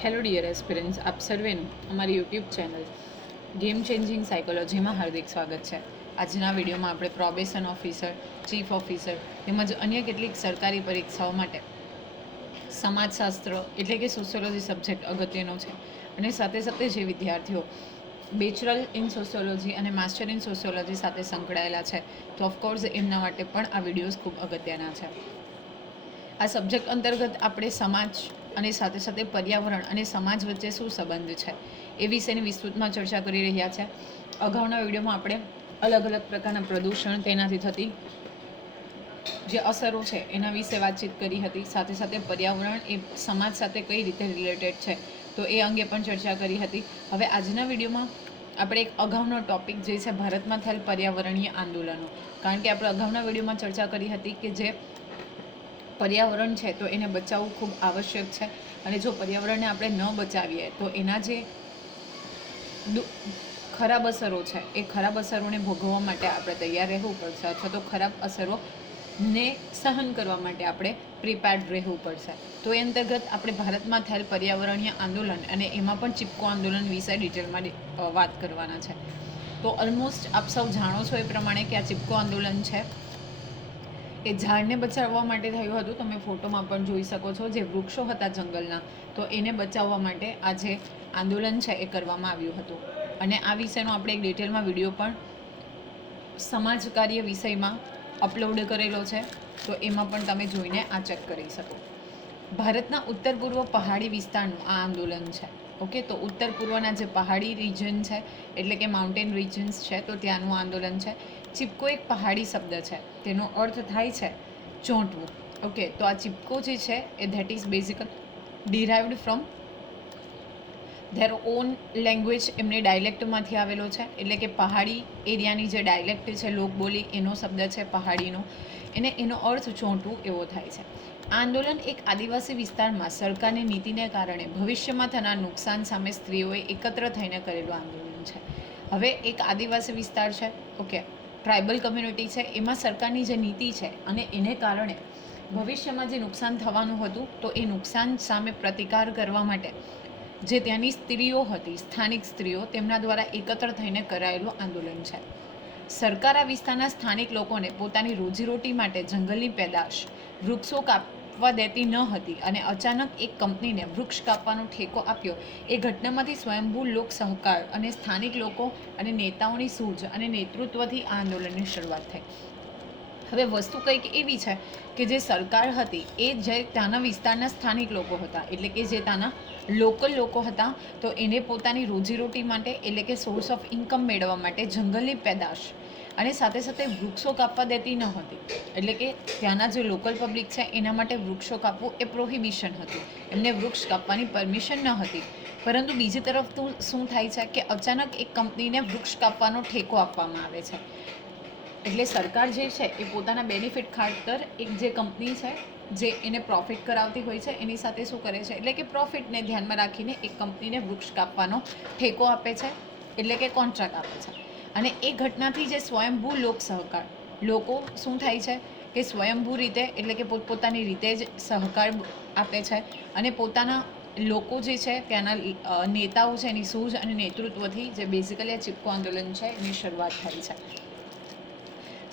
Hello dear aspirants, આપ સર્વેનું અમારી YouTube channel game changing સાયકોલોજીમાં હાર્દિક સ્વાગત છે. આજના વિડીયોમાં આપણે પ્રોબેશન ઓફિસર, ચીફ ઓફિસર તેમજ અન્ય કેટલીક સરકારી પરીક્ષાઓ માટે સમાજશાસ્ત્ર એટલે કે સોશિયોલોજી સબ્જેક્ટ અગત્યનો છે અને સાથે સાથે જે વિદ્યાર્થીઓ બેચરલ ઇન સોશિયોલોજી અને માસ્ટર ઇન સોશિયોલોજી સાથે સંકળાયેલા છે તો ઓફકોર્સ એમના માટે પણ આ વિડીયોઝ ખૂબ અગત્યના છે. આ સબ્જેક્ટ અંતર્ગત આપણે સમાજ અને સાથે સાથે પર્યાવરણ અને સમાજ વચ્ચે શું સંબંધ છે એ વિશેની વિસ્તૃતમાં ચર્ચા કરી રહ્યા છે. અગાઉના વિડીયોમાં આપણે અલગ અલગ પ્રકારના પ્રદૂષણ, તેનાથી થતી જે અસરો છે એના વિશે વાતચીત કરી હતી. સાથે સાથે પર્યાવરણ એ સમાજ સાથે કઈ રીતે રિલેટેડ છે તો એ અંગે પણ ચર્ચા કરી હતી. હવે આજના વિડીયોમાં આપણે એક અગાઉનો ટોપિક જે છે ભારતમાં થયેલ પર્યાવરણીય આંદોલનો, કારણ કે આપણે અગાઉના વિડીયોમાં ચર્ચા કરી હતી કે જે પર્યાવરણ છે તો એને બચાવવું ખૂબ આવશ્યક છે અને જો પર્યાવરણને આપણે ન બચાવીએ તો એના જે ખરાબ અસરો છે એ ખરાબ અસરોને ભોગવવા માટે આપણે તૈયાર રહેવું પડશે અથવા તો ખરાબ અસરોને સહન કરવા માટે આપણે પ્રિપેર્ડ રહેવું પડશે. તો એ અંતર્ગત આપણે ભારતમાં થયેલ પર્યાવરણીય આંદોલન અને એમાં પણ ચીપકો આંદોલન વિશે ડિટેલમાં વાત કરવાના છે. તો ઓલમોસ્ટ આપ સૌ જાણો છો એ પ્રમાણે કે આ ચીપકો આંદોલન છે એ ઝાડને બચાવવા માટે થયું હતું. તમે ફોટોમાં પણ જોઈ શકો છો જે વૃક્ષો હતા જંગલના, તો એને બચાવવા માટે આ જે આંદોલન છે એ કરવામાં આવ્યું હતું. અને આ વિષયનો આપણે એક ડિટેલમાં વિડીયો પણ સમાજ કાર્ય વિષયમાં અપલોડ કરેલો છે, તો એમાં પણ તમે જોઈને આ ચેક કરી શકો. ભારતના ઉત્તર પૂર્વ પહાડી વિસ્તારનું આ આંદોલન છે. ઓકે, તો ઉત્તર પૂર્વના જે પહાડી રિજન છે એટલે કે માઉન્ટેન રિજન્સ છે તો ત્યાંનું આંદોલન છે. ચીપકો એક પહાડી શબ્દ છે, તેનો અર્થ થાય છે ચોંટવું. ઓકે, તો આ ચીપકો જે છે એ that is basically derived from their own language, એમની ડાયલેક્ટમાંથી આવેલો છે. એટલે કે પહાડી એરિયાની જે ડાયલેક્ટ છે, લોકબોલી, એનો શબ્દ છે પહાડીનો, એને એનો અર્થ ચોંટવું એવો થાય છે. આ આંદોલન એક આદિવાસી વિસ્તારમાં સરકારની નીતિને કારણે ભવિષ્યમાં થનાર નુકસાન સામે સ્ત્રીઓએ એકત્ર થઈને કરેલું આંદોલન છે. હવે એક આદિવાસી વિસ્તાર છે, ઓકે, ટ્રાઇબલ કમ્યુનિટી છે, એમાં સરકારની જે નીતિ છે અને એને કારણે ભવિષ્યમાં જે નુકસાન થવાનું હતું તો એ નુકસાન સામે પ્રતિકાર કરવા માટે જે ત્યાંની સ્ત્રીઓ હતી, સ્થાનિક સ્ત્રીઓ, તેમના દ્વારા એકત્ર થઈને કરાયેલું આંદોલન છે. સરકાર આ વિસ્તારના સ્થાનિક લોકોને પોતાની રોજીરોટી માટે જંગલની પેદાશ, વૃક્ષો કાપવા દેતી ન હતી અને અચાનક એક કંપનીને વૃક્ષ કાપવાનો ઠેકો આપ્યો. એ ઘટનામાંથી સ્વયંભૂ લોક સહકાર અને સ્થાનિક લોકો અને નેતાઓની સૂઝ અને નેતૃત્વથી આ આંદોલનની શરૂઆત થઈ. હવે વસ્તુ કંઈક એવી છે કે જે સરકાર હતી એ જે ત્યાંના વિસ્તારના સ્થાનિક લોકો હતા, એટલે કે જે ત્યાંના લોકલ લોકો હતા, તો એને પોતાની રોજીરોટી માટે એટલે કે સોર્સ ઓફ ઇન્કમ મેળવવા માટે જંગલની પેદાશ અને સાથે સાથે વૃક્ષો કાપવા દેતી ન હતી. એટલે કે ત્યાંના જે લોકલ પબ્લિક છે એના માટે વૃક્ષો કાપવું એ પ્રોહિબિશન હતું, એમને વૃક્ષ કાપવાની પરમિશન ન હતી. પરંતુ બીજી તરફ તો શું થાય છે કે અચાનક એક કંપનીને વૃક્ષ કાપવાનો ઠેકો આપવામાં આવે છે. એટલે સરકાર જે છે એ પોતાના બેનિફિટ ખાતર એક જે કંપની છે જે એને પ્રોફિટ કરાવતી હોય છે એની સાથે શું કરે છે, એટલે કે પ્રોફિટને ધ્યાનમાં રાખીને એક કંપનીને વૃક્ષ કાપવાનો ઠેકો આપે છે, એટલે કે કોન્ટ્રાક્ટ આપે છે. અને એ ઘટનાથી જે સ્વયંભૂ લોક સહકાર, લોકો શું થાય છે કે સ્વયંભૂ રીતે એટલે કે પોતપોતાની રીતે જ સહકાર આપે છે અને પોતાના લોકો જે છે ત્યાંના નેતાઓ છે એની સૂઝ અને નેતૃત્વથી જે બેઝિકલી આ ચીપકો આંદોલન છે એની શરૂઆત થઈ છે.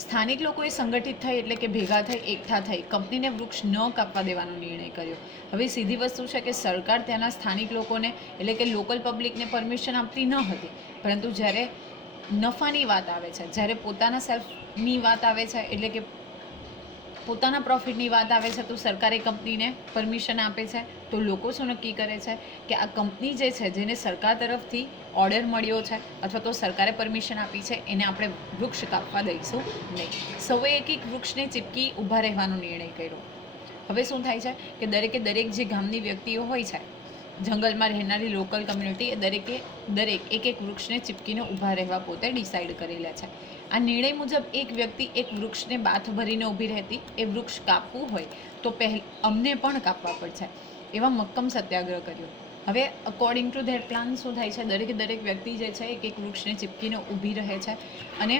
સ્થાનિક લોકોએ સંગઠિત થઈ એટલે કે ભેગા થઈ, એકઠા થઈ, કંપનીને વૃક્ષ ન કાપવા દેવાનો નિર્ણય કર્યો. હવે સીધી વસ્તુ છે કે સરકાર ત્યાંના સ્થાનિક લોકોને એટલે કે લોકલ પબ્લિકને પરમિશન આપતી ન હતી, પરંતુ જ્યારે નફાની વાત આવે છે, જ્યારે પોતાના સેલ્ફની વાત આવે છે, એટલે કે પોતાના પ્રોફિટની વાત આવે છે, તો સરકારે કંપનીને પરમિશન આપે છે. તો લોકો શું નક્કી કરે છે કે આ કંપની જે છે જેને સરકાર તરફથી ઓર્ડર મળ્યો છે અથવા તો સરકારે પરમિશન આપી છે એને આપણે વૃક્ષ કાપવા દઈશું નહીં. સૌએ એક એક વૃક્ષને ચીપકી ઊભા રહેવાનો નિર્ણય કર્યો. હવે શું થાય છે કે દરેક જે ગામની વ્યક્તિઓ હોય છે, જંગલમાં રહેનારી લોકલ કમ્યુનિટી, એ દરેક એક એક વૃક્ષને ચીપકીને ઊભા રહેવા પોતે ડિસાઈડ કરી લે છે. આ નિર્ણય મુજબ એક વ્યક્તિ એક વૃક્ષને બાથ ભરીને ઊભી રહેતી. એ વૃક્ષ કાપવું હોય તો અમને પણ કાપવા પડશે, એવા મક્કમ સત્યાગ્રહ કર્યો. હવે અકોર્ડિંગ ટુ ધેર પ્લાન શું થાય છે, દરેક વ્યક્તિ જે છે એક એક વૃક્ષને ચીપકીને ઊભી રહે છે અને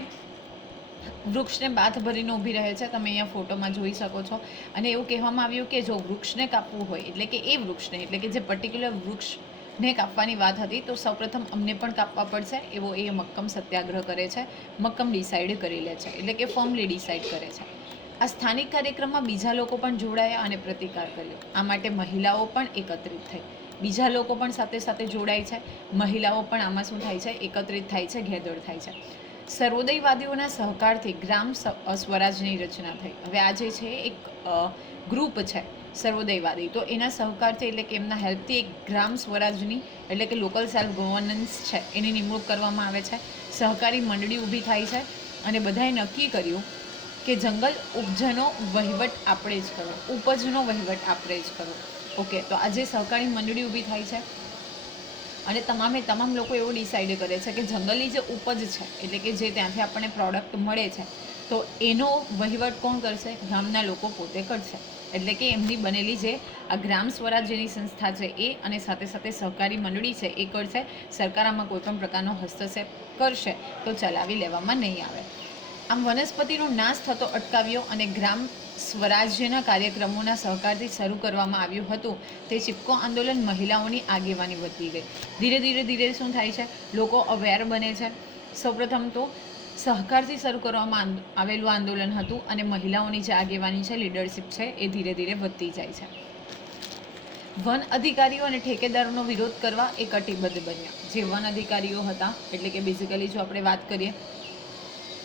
વૃક્ષને બાથ ભરીને ઊભી રહે છે, તમે અહીંયા ફોટોમાં જોઈ શકો છો. અને એવું કહેવામાં આવ્યું કે જો વૃક્ષને કાપવું હોય, એટલે કે એ વૃક્ષને, એટલે કે જે પર્ટિક્યુલર વૃક્ષને કાપવાની વાત હતી, તો સૌપ્રથમ અમને પણ કાપવા પડશે, એવો એ મક્કમ સત્યાગ્રહ કરે છે, મક્કમ ડિસાઇડ કરી લે છે, એટલે કે ફર્મલી ડિસાઇડ કરે છે. આ સ્થાનિક કાર્યક્રમમાં બીજા લોકો પણ જોડાયા અને પ્રતિકાર કર્યો. આ માટે મહિલાઓ પણ એકત્રિત થઈ, બીજા લોકો પણ સાથે સાથે જોડાય છે, મહિલાઓ પણ આમાં શું થાય છે, એકત્રિત થાય છે, ગેધર થાય છે. સર્વોદયવાદીઓના સહકારથી ગ્રામ સ્વરાજની રચના થઈ. હવે આ જે છે એક ગ્રુપ છે સર્વોદયવાદી, તો એના સહકારથી, એટલે કે એમના હેલ્પથી એક ગ્રામ સ્વરાજની, એટલે કે લોકલ સેલ્ફ ગવર્નન્સ છે, એની નિમણૂક કરવામાં આવે છે. સહકારી મંડળી ઊભી થાય છે અને બધાએ નક્કી કર્યું કે જંગલ ઉપજનો વહીવટ આપણે જ કરો, ઉપજનો વહીવટ આપણે જ કરો. ઓકે, તો આજે સહકારી મંડળી ઊભી થાય છે અને તમામ લોકો એવું ડિસાઇડ કરે છે કે જંગલની જે ઉપજ છે, એટલે કે જે ત્યાંથી આપણને પ્રોડક્ટ મળે છે, તો એનો વહીવટ કોણ કરશે? ગામના લોકો પોતે કરશે. એટલે કે એમની બનેલી જે આ ગ્રામ સ્વરાજ્યની સંસ્થા છે એ, અને સાથે સાથે સહકારી મંડળી છે એ કરશે. સરકાર આમાં કોઈ પણ પ્રકારનો હસ્તક્ષેપ કરશે તો ચલાવી લેવામાં નહીં આવે. આમ વનસ્પતિનો નાશ થતો અટકાવ્યો અને ગ્રામ સ્વરાજ્યના કાર્યક્રમોના સહકારથી શરૂ કરવામાં આવ્યું હતું તે ચિપકો આંદોલન મહિલાઓની આગેવાની વધતી ગઈ. ધીરે ધીરે શું થાય છે? લોકો અવેર બને છે. સૌપ્રથમ તો સહકારથી શરૂ કરવામાં આવેલું આંદોલન હતું અને મહિલાઓની જે આગેવાની છે, લીડરશિપ છે, એ ધીરે ધીરે વધતી જાય છે. વન અધિકારીઓ અને ઠેકેદારોનો વિરોધ કરવા એ કટિબદ્ધ બન્યા. જે વન અધિકારીઓ હતા, એટલે કે બેઝિકલી જો આપણે વાત કરીએ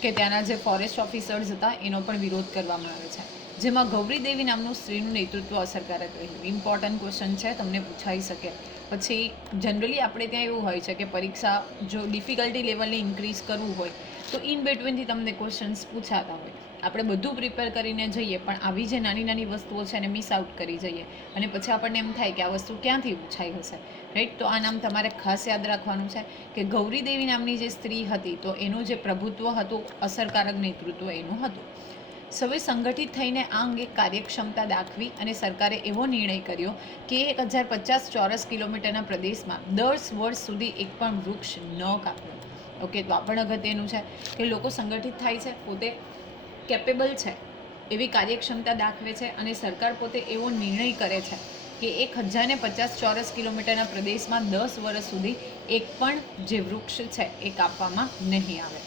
કે ત્યાંના જે ફોરેસ્ટ ઓફિસર્સ હતા, એનો પણ વિરોધ કરવામાં આવે છે, જેમાં ગૌરી દેવી નામનું સ્ત્રીનું નેતૃત્વ અસરકારક રહ્યું. ઇમ્પોર્ટન્ટ ક્વેશ્ચન છે, તમને પૂછાઈ શકે. પછી જનરલી આપણે ત્યાં એવું હોય છે કે પરીક્ષા જો ડિફિકલ્ટી લેવલને ઇન્ક્રીઝ કરવું હોય તો ઇન બિટવીનથી તમને ક્વેશ્ચન્સ પૂછાતા હોય. આપણે બધું પ્રિપેર કરીને જઈએ, પણ આવી જે નાની નાની વસ્તુઓ છે એને મિસ આઉટ કરી જઈએ, અને પછી આપણને એમ થાય કે આ વસ્તુ ક્યાંથી પૂછાઈ હશે, રાઈટ? તો આ નામ તમારે ખાસ યાદ રાખવાનું છે કે ગૌરી દેવી નામની જે સ્ત્રી હતી, તો એનું જે પ્રભુત્વ હતું, અસરકારક નેતૃત્વ એનું હતું. સૌએ સંગઠિત થઈને આ અંગે કાર્યક્ષમતા દાખવી અને સરકારે એવો નિર્ણય કર્યો કે 1050 ચોરસ કિલોમીટરના પ્રદેશમાં 10 વર્ષ સુધી એક પણ વૃક્ષ ન કાપવું. ઓકે, તો આ પણ અગત્યનું છે કે લોકો સંગઠિત થાય છે, પોતે કેપેબલ છે એવી કાર્યક્ષમતા દાખવે છે, અને સરકાર પોતે એવો નિર્ણય કરે છે કે 1050 ચોરસ કિલોમીટરના પ્રદેશમાં 10 વર્ષ સુધી એક પણ જે વૃક્ષ છે એ કાપવામાં નહીં આવે.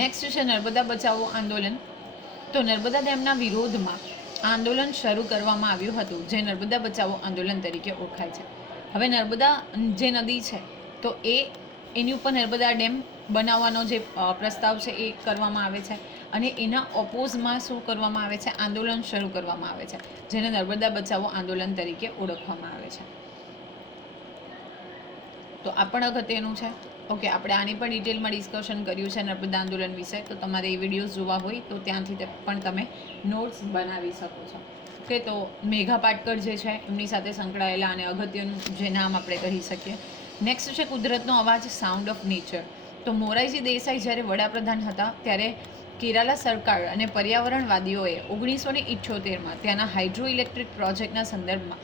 નેક્સ્ટ છે નર્મદા બચાવો આંદોલન. તો નર્મદા ડેમના વિરોધમાં આંદોલન શરૂ કરવામાં આવ્યું હતું, જે નર્મદા બચાવો આંદોલન તરીકે ઓળખાય છે. હવે નર્મદા જે નદી છે, તો એની ઉપર નર્મદા ડેમ બનાવવાનો જે પ્રસ્તાવ છે એ કરવામાં આવે છે, અને એના ઓપોઝમાં શું કરવામાં આવે છે? આંદોલન શરૂ કરવામાં આવે છે, જેને નર્મદા બચાવો આંદોલન તરીકે ઓળખવામાં આવે છે. તો આ પણ અગત્યનું છે. ઓકે, આપણે આની પણ ડિટેલમાં ડિસ્કશન કર્યું છે નર્મદા આંદોલન વિશે, તો તમારે એ વિડીયોઝ જોવા હોય તો ત્યાંથી પણ તમે નોટ્સ બનાવી શકો છો. ઓકે, તો મેઘા પાટકર જે છે એમની સાથે સંકળાયેલા અને અગત્યનું જે નામ આપણે કહી શકીએ. નેક્સ્ટ છે કુદરતનો અવાજ, સાઉન્ડ ઓફ નેચર. તો મોરારજી દેસાઈ જ્યારે વડાપ્રધાન હતા ત્યારે કેરાલા સરકાર અને પર્યાવરણવાદીઓએ 1978માં ત્યાંના હાઇડ્રો ઇલેક્ટ્રિક પ્રોજેક્ટના સંદર્ભમાં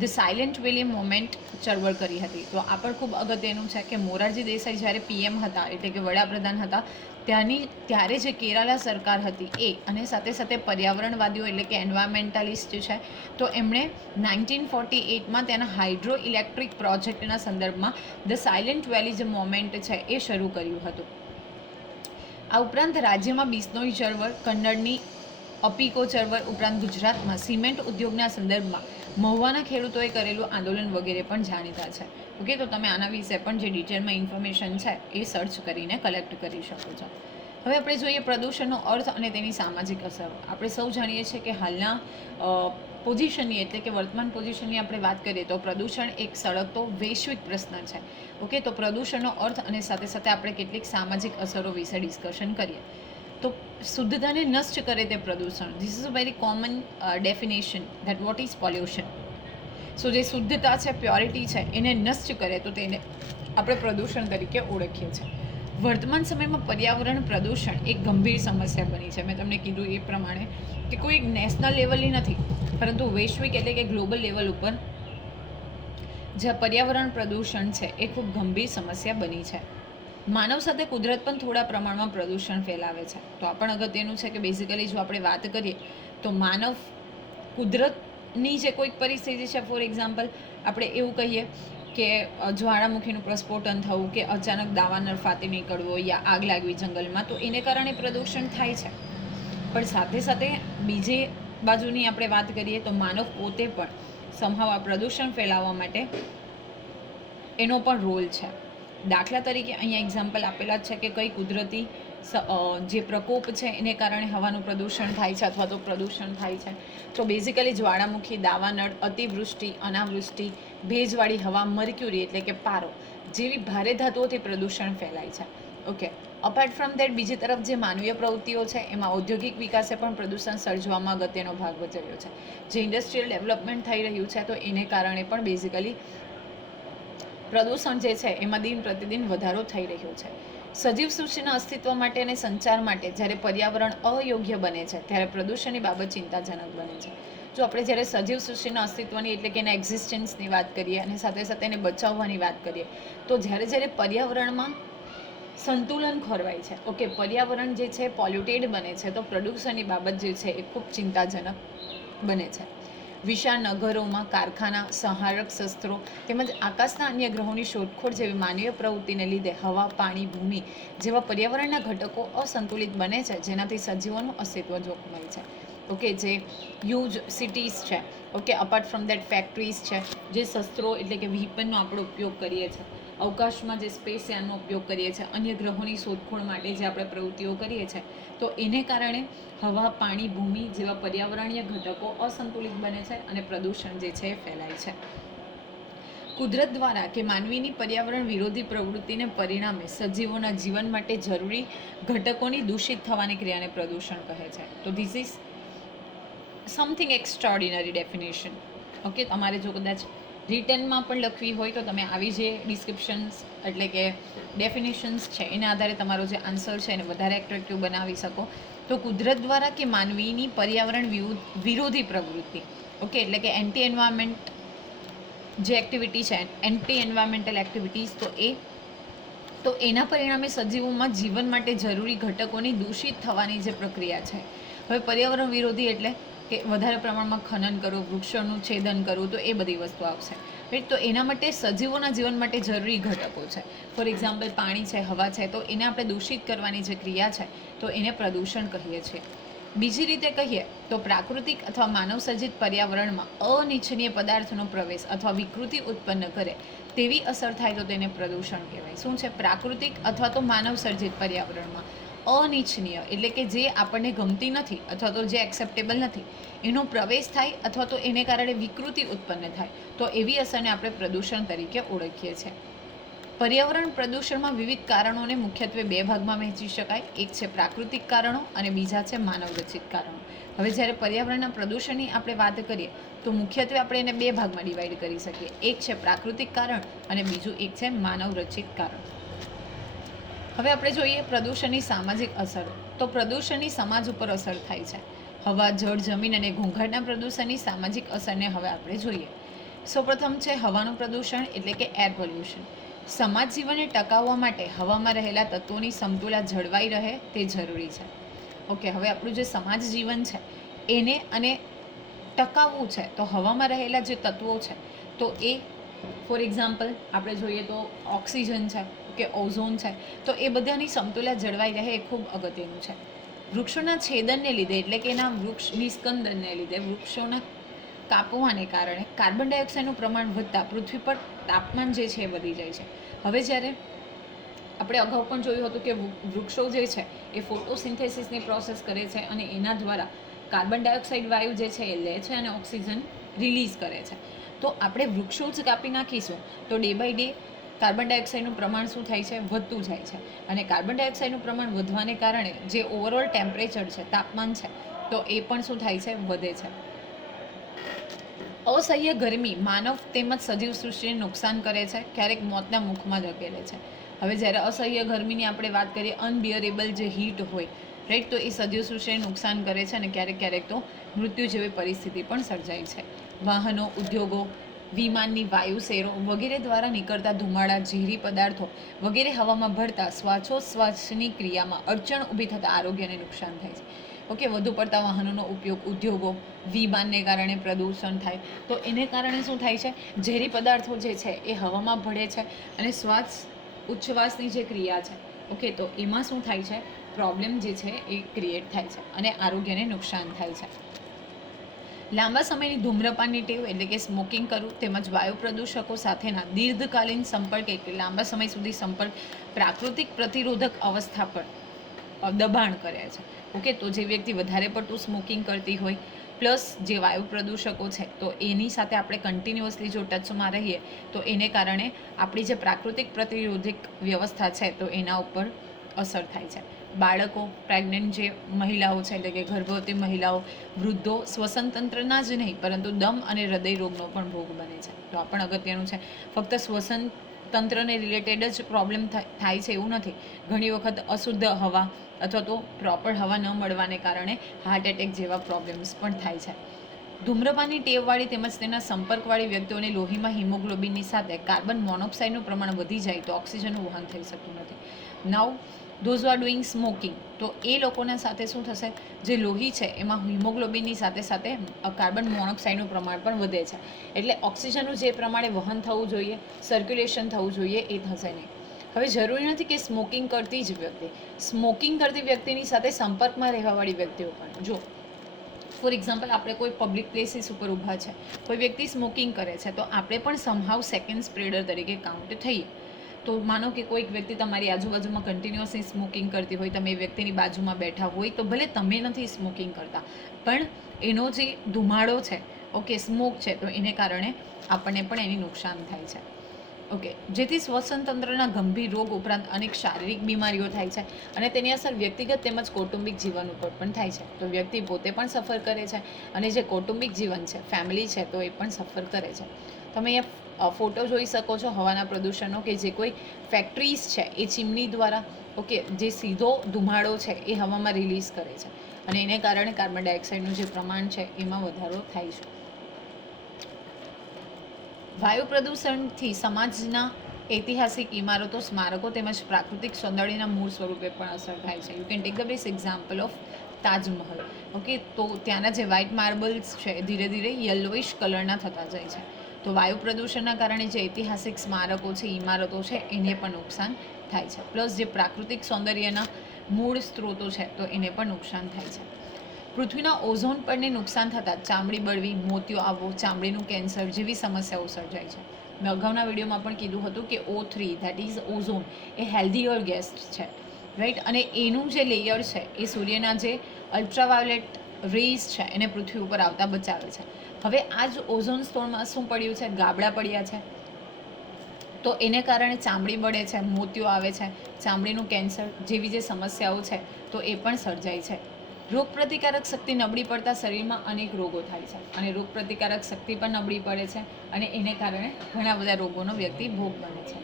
ધ સાયલેન્ટ વેલી મોમેન્ટ ચળવળ કરી હતી. તો આ પણ ખૂબ અગત્યનું છે કે મોરારજી દેસાઈ જ્યારે પીએમ હતા, એટલે કે વડાપ્રધાન હતા, ત્યારે જે કેરાલા સરકાર હતી એ, અને સાથે સાથે પર્યાવરણવાદીઓ એટલે કે એન્વાયરમેન્ટાલિસ્ટ છે, તો એમણે 1948માં ત્યાંના હાઇડ્રો ઇલેક્ટ્રિક પ્રોજેક્ટના સંદર્ભમાં ધ સાયલેન્ટ વેલી જે મોમેન્ટ છે એ શરૂ કર્યું હતું. આ ઉપરાંત રાજ્યમાં બિશ્નોઈ ચળવળ, કન્નડની અપીકો ચળવળ ઉપરાંત ગુજરાતમાં સિમેન્ટ ઉદ્યોગના સંદર્ભમાં મહુવાના ખેડૂતોએ કરેલું આંદોલન વગેરે પણ જાણીતા છે. ઓકે, તો તમે આના વિશે પણ જે ડિટેલમાં ઇન્ફોર્મેશન છે એ સર્ચ કરીને કલેક્ટ કરી શકો છો. હવે આપણે જોઈએ પ્રદૂષણનો અર્થ અને તેની સામાજિક અસરો. આપણે સૌ જાણીએ છીએ કે હાલના પોઝિશનની, એટલે કે વર્તમાન પોઝિશનની આપણે વાત કરીએ તો પ્રદૂષણ એક સળગતો વૈશ્વિક પ્રશ્ન છે. ઓકે, તો પ્રદૂષણનો અર્થ અને સાથે સાથે આપણે કેટલીક સામાજિક અસરો વિશે ડિસ્કશન કરીએ. તો શુદ્ધતાને નષ્ટ કરે તે પ્રદૂષણ. This is a very common definition that what is pollution. So જે શુદ્ધતા છે, પ્યોરિટી છે, એને નષ્ટ કરે તો તેને આપણે પ્રદૂષણ તરીકે ઓળખીએ છીએ. વર્તમાન સમયમાં પર્યાવરણ પ્રદૂષણ એક ગંભીર સમસ્યા બની છે. મેં તમને કીધું એ પ્રમાણે કે કોઈ એક નેશનલ લેવલની નથી, પરંતુ વૈશ્વિક એટલે કે ગ્લોબલ લેવલ ઉપર જે પર્યાવરણ પ્રદૂષણ છે એ ખૂબ ગંભીર સમસ્યા બની છે. માનવ સાથે કુદરત પણ થોડા પ્રમાણમાં પ્રદૂષણ ફેલાવે છે. તો આ પણ અગત્યનું છે કે બેઝિકલી જો આપણે વાત કરીએ તો માનવ કુદરતની જે કોઈક પરિસ્થિતિ છે, ફોર એક્ઝામ્પલ આપણે એવું કહીએ કે જ્વાળામુખીનું પ્રસ્ફોટન થવું કે અચાનક દાવાનળ ફાટી નીકળવો યા આગ લાગવી જંગલમાં, તો એને કારણે પ્રદૂષણ થાય છે. પણ સાથે સાથે બીજી બાજુની આપણે વાત કરીએ તો માનવ પોતે પણ સમહાવ આ પ્રદૂષણ ફેલાવવા માટે એનો પણ રોલ છે. દાખલા તરીકે અહીંયા એક્ઝામ્પલ આપેલા છે કે કઈ કુદરતી જે પ્રકોપ છે એને કારણે હવાનું પ્રદૂષણ થાય છે અથવા તો પ્રદૂષણ થાય છે. તો બેઝિકલી જ્વાળામુખી, દાવાનળ, અતિવૃષ્ટિ, અનાવૃષ્ટિ, ભેજવાળી હવા, મર્ક્યુરી એટલે કે પારો જેવી ભારે ધાતુઓથી પ્રદૂષણ ફેલાય છે. ઓકે, અપાર્ટ ફ્રોમ દેટ બીજી તરફ જે માનવીય પ્રવૃત્તિઓ છે એમાં ઔદ્યોગિક વિકાસે પણ પ્રદૂષણ સર્જવામાં અગત્યનો ભાગ ભજવ્યો છે. જે ઇન્ડસ્ટ્રીયલ ડેવલપમેન્ટ થઈ રહ્યું છે તો એને કારણે પણ બેઝિકલી પ્રદૂષણ જે છે એમાં દિન પ્રતિદિન વધારો થઈ રહ્યો છે. સજીવ સૃષ્ટિના અસ્તિત્વ માટે અને સંચાર માટે જ્યારે પર્યાવરણ અયોગ્ય બને છે ત્યારે પ્રદૂષણની બાબત ચિંતાજનક બને છે. જો આપણે જ્યારે સજીવ સૃષ્ટિના અસ્તિત્વની એટલે કે એના એક્ઝિસ્ટન્સની વાત કરીએ અને સાથે સાથે એને બચાવવાની વાત કરીએ તો જ્યારે પર્યાવરણમાં સંતુલન ખોરવાય છે, ઓકે, પર્યાવરણ જે છે પોલ્યુટેડ બને છે તો પ્રદૂષણની બાબત જે છે એ ખૂબ ચિંતાજનક બને છે. વિશાળ નગરોમાં કારખાના, સંહારક શસ્ત્રો તેમજ આકાશના અન્ય ગ્રહોની શોધખોળ જેવી માનવીય પ્રવૃત્તિને લીધે હવા, પાણી, ભૂમિ જેવા પર્યાવરણના ઘટકો અસંતુલિત બને છે, જેનાથી સજીવોનું અસ્તિત્વ જોખમાય છે. ઓકે, જે હ્યુજ સિટીઝ છે, okay, apart from that factories છે, જે શસ્ત્રો એટલે કે વેપનનો આપણે ઉપયોગ કરીએ છીએ, અવકાશમાં જે સ્પેસ યાનનો ઉપયોગ કરીએ છીએ, અન્ય ગ્રહોની શોધખોળ માટે જે આપણે પ્રવૃત્તિઓ કરીએ છીએ, તો એને કારણે હવા, પાણી, ભૂમિ જેવા પર્યાવરણીય ઘટકો અસંતુલિત બને છે અને પ્રદૂષણ જે છે એ ફેલાય છે. કુદરત દ્વારા કે માનવીની પર્યાવરણ વિરોધી પ્રવૃત્તિને પરિણામે સજીવોના જીવન માટે જરૂરી ઘટકોની દૂષિત થવાની ક્રિયાને પ્રદૂષણ કહે છે. તો this is something extraordinary definition. Okay, તમારે જો કદાચ રિટર્નમાં પણ લખવી હોય તો તમે આવી જે ડિસ્ક્રિપ્શન્સ એટલે કે ડેફિનેશન્સ છે એના આધારે તમારો જે આન્સર છે એને વધારે એટ્રેક્ટિવ બનાવી શકો. તો કુદરત દ્વારા કે માનવીની પર્યાવરણ વિરોધી પ્રવૃત્તિ, ઓકે, એટલે કે એન્ટી એન્વાયરમેન્ટ જે એક્ટિવિટી છે, એન્ટી એન્વાયરમેન્ટલ એક્ટિવિટીઝ, તો એના પરિણામે સજીવોમાં જીવન માટે જરૂરી ઘટકોની દૂષિત થવાની જે પ્રક્રિયા છે. હવે પર્યાવરણ વિરોધી એટલે કે વધારે પ્રમાણમાં ખનન કરવું, વૃક્ષોનું છેદન કરવું, તો એ બધી વસ્તુ આવશે, રાઈટ. તો એના માટે સજીવોના જીવન માટે જરૂરી ઘટકો છે, ફોર એક્ઝામ્પલ પાણી છે, હવા છે, તો એને આપણે દૂષિત કરવાની જે ક્રિયા છે તો એને પ્રદૂષણ કહીએ છીએ. બીજી રીતે કહીએ તો પ્રાકૃતિક અથવા માનવ સર્જિત પર્યાવરણમાં અનિચ્છનીય પદાર્થનો પ્રવેશ અથવા વિકૃતિ ઉત્પન્ન કરે તેવી અસર થાય તો તેને પ્રદૂષણ કહેવાય. શું છે? પ્રાકૃતિક અથવા તો માનવ સર્જિત પર્યાવરણમાં અનિચ્છનીય એટલે કે જે આપણને ગમતી નથી અથવા તો જે એક્સેપ્ટેબલ નથી એનો પ્રવેશ થાય અથવા તો એને કારણે વિકૃતિ ઉત્પન્ન થાય તો એવી અસરને આપણે પ્રદૂષણ તરીકે ઓળખીએ છીએ. પર્યાવરણ પ્રદૂષણમાં વિવિધ કારણોને મુખ્યત્વે બે ભાગમાં વહેંચી શકાય. એક છે પ્રાકૃતિક કારણો અને બીજા છે માનવ રચિત કારણો. હવે જ્યારે પર્યાવરણના પ્રદૂષણની આપણે વાત કરીએ તો મુખ્યત્વે આપણે એને બે ભાગમાં ડિવાઈડ કરી શકીએ. એક છે પ્રાકૃતિક કારણ અને બીજું એક છે માનવ રચિત કારણ. હવે આપણે જોઈએ પ્રદૂષણની સામાજિક અસરો. તો પ્રદૂષણની સમાજ ઉપર અસર થાય છે. હવા, જળ, જમીન અને ઘોંઘાટના પ્રદૂષણની સામાજિક અસરને હવે આપણે જોઈએ. સૌપ્રથમ છે હવાનું પ્રદૂષણ એટલે કે એર પોલ્યુશન. સમાજ જીવનને ટકાવવા માટે હવામાં રહેલા તત્વોની સમતુલા જળવાઈ રહે તે જરૂરી છે. ઓકે, હવે આપણું જે સમાજ જીવન છે એને અને ટકાવવું છે તો હવામાં રહેલા જે તત્વો છે તો એ ફોર એક્ઝામ્પલ આપણે જોઈએ તો ઓક્સિજન છે કે ઓઝોન છે, તો એ બધાની સમતુલા જળવાઈ રહે એ ખૂબ અગત્યનું છે. વૃક્ષોના છેદનને લીધે એટલે કે એના વૃક્ષ નિસ્કંદનને લીધે વૃક્ષોના કાપવાને કારણે કાર્બન ડાયોક્સાઇડનું પ્રમાણ વધતા પૃથ્વી પર તાપમાન જે છે એ વધી જાય છે. હવે જ્યારે આપણે અગાઉ પણ જોયું હતું કે વૃક્ષો જે છે એ ફોટોસિન્થેસિસની પ્રોસેસ કરે છે અને એના દ્વારા કાર્બન ડાયોક્સાઇડ વાયુ જે છે એ લે છે અને ઓક્સિજન રિલીઝ કરે છે. તો આપણે વૃક્ષો જ કાપી નાખીશું તો ડે બાય ડે કાર્બન ડાયોક્સાઇડનું પ્રમાણ શું થાય છે? વધતું જાય છે. અને કાર્બન ડાયોક્સાઇડનું પ્રમાણ વધવાને કારણે જે ઓવરઓલ ટેમ્પરેચર છે, તાપમાન છે, તો એ પણ શું થાય છે? વધે છે. અસહ્ય ગરમી માનવ તેમજ સજીવ સૃષ્ટિને નુકસાન કરે છે, ક્યારેક મોતના મુખમાં ધકેલે છે. હવે જ્યારે અસહ્ય ગરમીની આપણે વાત કરીએ, અનબિયરેબલ જે હીટ હોય, રાઈટ, તો એ સજીવ સૃષ્ટિને નુકસાન કરે છે અને ક્યારેક તો મૃત્યુ જેવી પરિસ્થિતિ પણ સર્જાય છે. વાહનો, ઉદ્યોગો, વિમાનની વાયુ શેરો વગેરે દ્વારા નીકળતા ધુમાડા, ઝેરી પદાર્થો વગેરે હવામાં ભળતા શ્વાસોશ્વાસની ક્રિયામાં અડચણ ઊભી થતાં આરોગ્યને નુકસાન થાય છે. ઓકે, વધુ પડતા વાહનોનો ઉપયોગ, ઉદ્યોગો, વિમાનને કારણે પ્રદૂષણ થાય, તો એને કારણે શું થાય છે, ઝેરી પદાર્થો જે છે એ હવામાં ભળે છે અને ઉચ્છ્વાસની જે ક્રિયા છે, ઓકે, તો એમાં શું થાય છે, પ્રોબ્લેમ જે છે એ ક્રિએટ થાય છે અને આરોગ્યને નુકસાન થાય છે. લાંબા સમયની ધૂમ્રપાનની ટેવ એટલે કે સ્મોકિંગ કરવું તેમજ વાયુ પ્રદૂષકો સાથેના દીર્ઘકાલીન સંપર્ક એટલે લાંબા સમય સુધી સંપર્ક પ્રાકૃતિક પ્રતિરોધક અવસ્થા પર દબાણ કરે છે. ઓકે, તો જે વ્યક્તિ વધારે પડતું સ્મોકિંગ કરતી હોય પ્લસ જે વાયુ પ્રદૂષકો છે તો એની સાથે આપણે કન્ટિન્યુઅસલી જો ટચમાં રહીએ તો એને કારણે આપણી જે પ્રાકૃતિક પ્રતિરોધક વ્યવસ્થા છે તો એના ઉપર અસર થાય છે. બાળકો, પ્રેગ્નન્ટ જે મહિલાઓ છે એટલે કે ગર્ભવતી મહિલાઓ, વૃદ્ધો શ્વસન તંત્રના જ નહીં પરંતુ દમ અને હૃદય રોગનો પણ ભોગ બને છે. તો આ પણ અગત્યનું છે. ફક્ત શ્વસન તંત્રને રિલેટેડ જ પ્રોબ્લેમ થાય છે એવું નથી. ઘણી વખત અશુદ્ધ હવા અથવા તો પ્રોપર હવા ન મળવાને કારણે હાર્ટ એટેક જેવા પ્રોબ્લેમ્સ પણ થાય છે. ધૂમ્રપાનની ટેવવાળી તેમજ તેના સંપર્કવાળી વ્યક્તિઓને લોહીમાં હિમોગ્લોબિનની સાથે કાર્બન મોનોક્સાઇડનું પ્રમાણ વધી જાય તો ઓક્સિજનનું વહન થઈ શકતું નથી. નાઉ ધોઝ આર ડુઈંગ સ્મોકિંગ, તો એ લોકોના સાથે શું થશે, જે લોહી છે એમાં હિમોગ્લોબિનની સાથે સાથે કાર્બન મોનોક્સાઇડનું પ્રમાણ પણ વધે છે. એટલે ઓક્સિજનનું જે પ્રમાણે વહન થવું જોઈએ, સર્ક્યુલેશન થવું જોઈએ એ થશે નહીં. હવે જરૂરી નથી કે સ્મોકિંગ કરતી જ વ્યક્તિ, સ્મોકિંગ કરતી વ્યક્તિની સાથે સંપર્કમાં રહેવાવાળી વ્યક્તિઓ પણ, જો ફોર એક્ઝામ્પલ આપણે કોઈ પબ્લિક પ્લેસીસ ઉપર ઊભા છે, કોઈ વ્યક્તિ સ્મોકિંગ કરે છે તો આપણે પણ સમહાવ સેકન્ડ સ્પ્રેડર તરીકે કાઉન્ટ થઈએ. તો માનો કે કોઈક વ્યક્તિ તમારી આજુબાજુમાં કન્ટિન્યુઅસલી સ્મોકિંગ કરતી હોય, તમે એ વ્યક્તિની બાજુમાં બેઠા હોય તો ભલે તમે નથી સ્મોકિંગ કરતા પણ એનો જે ધુમાડો છે, ઓકે, સ્મોક છે, તો એને કારણે આપણને પણ એની નુકસાન થાય છે. ઓકે, જેથી શ્વસન તંત્રના ગંભીર રોગ ઉપરાંત અનેક શારીરિક બીમારીઓ થાય છે અને તેની અસર વ્યક્તિગત તેમજ કૌટુંબિક જીવન ઉપર પણ થાય છે. તો વ્યક્તિ પોતે પણ સફર કરે છે અને જે કૌટુંબિક જીવન છે, ફેમિલી છે, તો એ પણ સફર કરે છે. તમે અહીંયા ફોટો જોઈ શકો છો હવાના પ્રદૂષણનો, કે જે કોઈ ફેક્ટરીઝ છે એ ચીમની દ્વારા, ઓકે, જે સીધો ધુમાડો છે એ હવામાં રિલીઝ કરે છે અને એને કારણે કાર્બન ડાયોક્સાઇડનું જે પ્રમાણ છે એમાં વધારો થાય છે. વાયુ પ્રદૂષણથી સમાજના ઐતિહાસિક ઇમારતો, સ્મારકો તેમજ પ્રાકૃતિક સૌંદર્યના મૂળ સ્વરૂપે પણ અસર થાય છે. You can take the best example of Taj Mahal. Okay, તો ત્યાંના જે વ્હાઇટ માર્બલ્સ છે એ ધીરે ધીરે યલોઇશ કલરના થતા જાય છે. તો વાયુ પ્રદૂષણના કારણે જે ઐતિહાસિક સ્મારકો છે, ઇમારતો છે, એને પણ નુકસાન થાય છે. પ્લસ જે પ્રાકૃતિક સૌંદર્યના મૂળ સ્ત્રોતો છે તો એને પણ નુકસાન થાય છે. પૃથ્વીના ઓઝોન પરને નુકસાન થતાં ચામડી બળવી, મોતિયો આવવો, ચામડીનું કેન્સર જેવી સમસ્યાઓ સર્જાય છે. મેં અગાઉના વિડીયોમાં પણ કીધું હતું કે O3 that is ozone A healthier gas છે, રાઈટ, અને એનું જે લેયર છે એ સૂર્યના જે અલ્ટ્રાવાયોલેટ રેઝ છે એને પૃથ્વી ઉપર આવતા બચાવે છે. હવે આ જ ઓઝોન સ્તરમાં શું પડ્યું છે, ગાબડા પડ્યા છે, તો એને કારણે ચામડી બળે છે, મોતિયો આવે છે, ચામડીનું કેન્સર જેવી જે સમસ્યાઓ છે તો એ પણ સર્જાય છે. રોગ પ્રતિકારક શક્તિ નબળી પડતા શરીરમાં અનેક રોગો થાય છે અને રોગ પ્રતિકારક શક્તિ પણ નબળી પડે છે અને એને કારણે ઘણા બધા રોગોનો વ્યક્તિ ભોગ બને છે.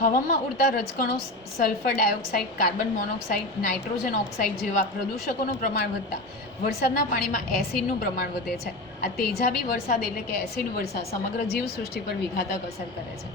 હવામાં ઉડતા રજકણો, sulphur dioxide, carbon monoxide, nitrogen oxide જેવા પ્રદૂષકોનું પ્રમાણ વધતા વરસાદના પાણીમાં એસિડનું પ્રમાણ વધે છે. આ તેજાબી વરસાદ એટલે કે એસિડ વરસાદ સમગ્ર જીવસૃષ્ટિ પર વિઘાતક અસર કરે છે.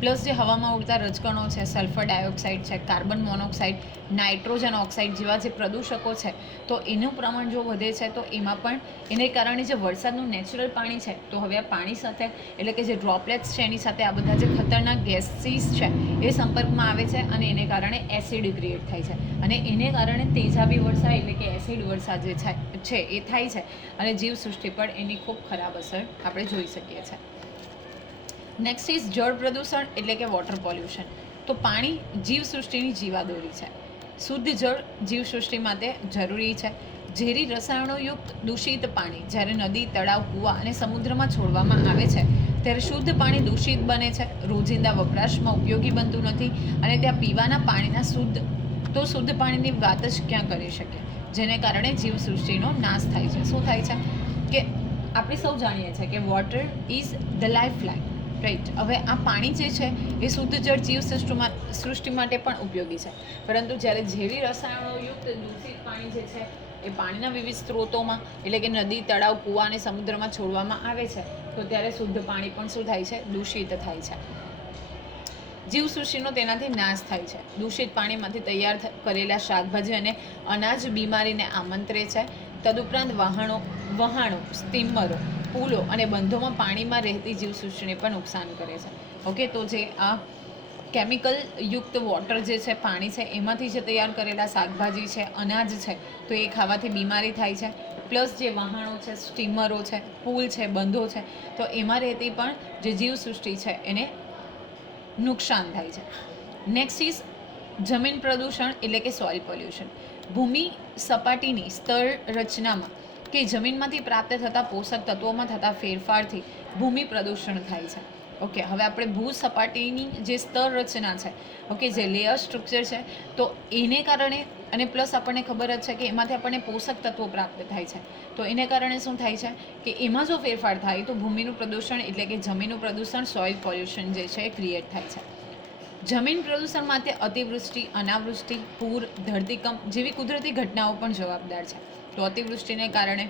પ્લસ જે હવામાં ઉડતા રજકણો છે, સલ્ફર ડાયોક્સાઇડ છે, કાર્બન મોનોક્સાઇડ, નાઇટ્રોજન ઓક્સાઇડ જેવા જે પ્રદૂષકો છે તો એનું પ્રમાણ જો વધે છે તો એમાં પણ એને કારણે જે વરસાદનું નેચરલ પાણી છે તો હવે આ પાણી સાથે એટલે કે જે ડ્રોપલેટ્સ છે એની સાથે આ બધા જે ખતરનાક ગેસીસ છે એ સંપર્કમાં આવે છે અને એને કારણે એસિડ ક્રિએટ થાય છે અને એને કારણે તેજાબી વરસાદ એટલે કે એસિડ વરસાદ જે છે એ થાય છે અને જીવસૃષ્ટિ પર એની ખૂબ ખરાબ અસર આપણે જોઈ શકીએ છીએ. નેક્સ્ટ ઇઝ જળ પ્રદૂષણ એટલે કે વોટર પોલ્યુશન. તો પાણી જીવસૃષ્ટિની જીવાદોરી છે. શુદ્ધ જળ જીવસૃષ્ટિ માટે જરૂરી છે. ઝેરી રસાયણોયુક્ત દૂષિત પાણી જ્યારે નદી, તળાવ, કૂવા અને સમુદ્રમાં છોડવામાં આવે છે ત્યારે શુદ્ધ પાણી દૂષિત બને છે, રોજિંદા વપરાશમાં ઉપયોગી બનતું નથી અને ત્યાં પીવાના પાણીના શુદ્ધ પાણીની વાત જ ક્યાં કરી શકીએ, જેને કારણે જીવસૃષ્ટિનો નાશ થાય છે. શું થાય છે કે આપણે સૌ જાણીએ છીએ કે water is the life line, right. હવે આ પાણી જે છે એ શુદ્ધ જળ સૃષ્ટિ માટે પણ ઉપયોગી છે, પરંતુ જ્યારે ઝેરી રસાયણોયુક્ત દૂષિત પાણી જે છે એ પાણીના વિવિધ સ્ત્રોતોમાં એટલે કે નદી, તળાવ, કૂવા અને સમુદ્રમાં છોડવામાં આવે છે તો ત્યારે શુદ્ધ પાણી પણ શું થાય છે? દૂષિત થાય છે. જીવસૃષ્ટિનો તેનાથી નાશ થાય છે. દૂષિત પાણીમાંથી તૈયાર કરેલા શાકભાજી અને અનાજ બીમારીને આમંત્રે છે. તદુપરાંત વહાણો, સ્ટીમરો, પુલો અને બંધોમાં પાણીમાં રહેતી જીવસૃષ્ટિને પણ નુકસાન કરે છે. ઓકે, તો જે આ કેમિકલ યુક્ત વોટર જે છે, પાણી છે, એમાંથી જે તૈયાર કરેલા શાકભાજી છે, અનાજ છે, તો એ ખાવાથી બીમારી થાય છે. પ્લસ જે વહાણો છે, સ્ટીમરો છે, પુલ છે, બંધો છે, તો એમાં રહેતી પણ જે જીવસૃષ્ટિ છે એને નુકસાન થાય છે. નેક્સ્ટ ઇઝ જમીન પ્રદૂષણ એટલે કે સોઇલ પોલ્યુશન. ભૂમિ સપાટીની સ્તર રચનામાં કે જમીનમાંથી પ્રાપ્ત થતા પોષક તત્વોમાં થતા ફેરફારથી ભૂમિ પ્રદૂષણ થાય છે. ઓકે, હવે આપણે ભૂ સપાટીની જે સ્તર રચના છે, ઓકે, જે લેયર સ્ટ્રક્ચર છે, તો એને કારણે અને પ્લસ આપણને ખબર જ છે કે એમાંથી આપણને પોષક તત્વો પ્રાપ્ત થાય છે. તો એને કારણે શું થાય છે કે એમાં જો ફેરફાર થાય તો ભૂમિનું પ્રદૂષણ એટલે કે જમીનનું પ્રદૂષણ, સોઇલ પોલ્યુશન જે છે એ ક્રિએટ થાય છે. જમીન પ્રદૂષણ માટે અતિવૃષ્ટિ, અનાવૃષ્ટિ, પૂર, ધરતીકંપ જેવી કુદરતી ઘટનાઓ પણ જવાબદાર છે. તો અતિવૃષ્ટિને કારણે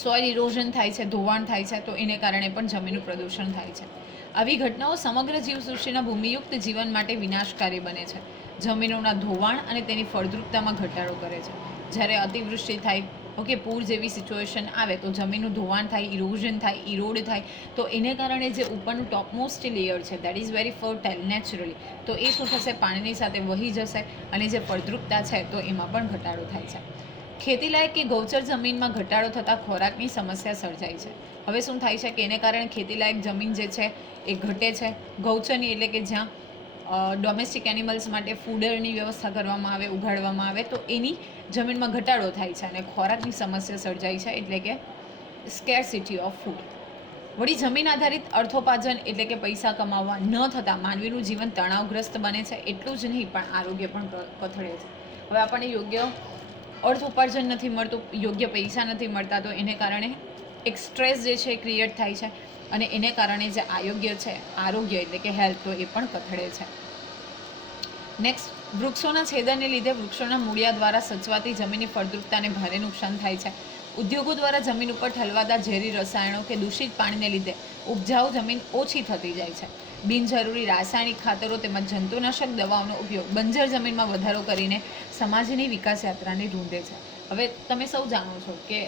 સોઇલ ઇરોઝન થાય છે, ધોવાણ થાય છે, તો એને કારણે પણ જમીનનું પ્રદૂષણ થાય છે. આવી ઘટનાઓ સમગ્ર જીવસૃષ્ટિના ભૂમિયુક્ત જીવન માટે વિનાશકારી બને છે. જમીનોના ધોવાણ અને તેની ફળદ્રુપતામાં ઘટાડો કરે છે. જ્યારે અતિવૃષ્ટિ થાય, ઓકે, પૂર જેવી સિચ્યુએશન આવે તો જમીનનું ધોવાણ થાય, ઇરોઝન થાય, ઇરોડ થાય, તો એને કારણે જે ઉપરનું ટોપમોસ્ટ લેયર છે that is very fertile naturally, તો એ શું થશે? પાણીની સાથે વહી જશે અને જે ફળદ્રુપતા છે તો એમાં પણ ઘટાડો થાય છે. ખેતીલાયક કે ગૌચર જમીનમાં ઘટાડો થતાં ખોરાકની સમસ્યા સર્જાય છે. હવે શું થાય છે કે એને કારણે ખેતીલાયક જમીન જે છે એ ઘટે છે. ગૌચરની એટલે કે જ્યાં ડોમેસ્ટિક એનિમલ્સ માટે ફૂડરની વ્યવસ્થા કરવામાં આવે, ઉગાડવામાં આવે, તો એની જમીનમાં ઘટાડો થાય છે અને ખોરાકની સમસ્યા સર્જાય છે, એટલે કે સ્કેરસિટી ઓફ ફૂડ. વળી જમીન આધારિત અર્થોપાર્જન એટલે કે પૈસા કમાવવા ન થતાં માનવીનું જીવન તણાવગ્રસ્ત બને છે. એટલું જ નહીં પણ આરોગ્ય પણ કથળે છે. હવે આપણને યોગ્ય અર્થ ઉપાર્જન નથી મળતું, યોગ્ય પૈસા નથી મળતા, તો એને કારણે એક સ્ટ્રેસ જે છે એ ક્રિએટ થાય છે અને એને કારણે જે આરોગ્ય એટલે કે હેલ્થ, તો એ પણ કથળે છે. નેક્સ્ટ, વૃક્ષોના છેદનને લીધે વૃક્ષોના મૂળિયા દ્વારા સચવાતી જમીનની ફળદ્રુપતાને ભારે નુકસાન થાય છે. ઉદ્યોગો દ્વારા જમીન ઉપર ઠલવાતા ઝેરી રસાયણો કે દૂષિત પાણીને લીધે ઉપજાઉ જમીન ઓછી થતી જાય છે. બિનજરૂરી રાસાયણિક ખાતરો તેમજ જંતુનાશક દવાઓનો ઉપયોગ બંજર જમીનમાં વધારો કરીને સમાજની વિકાસ યાત્રાને રૂંધે છે. હવે તમે સૌ જાણો છો કે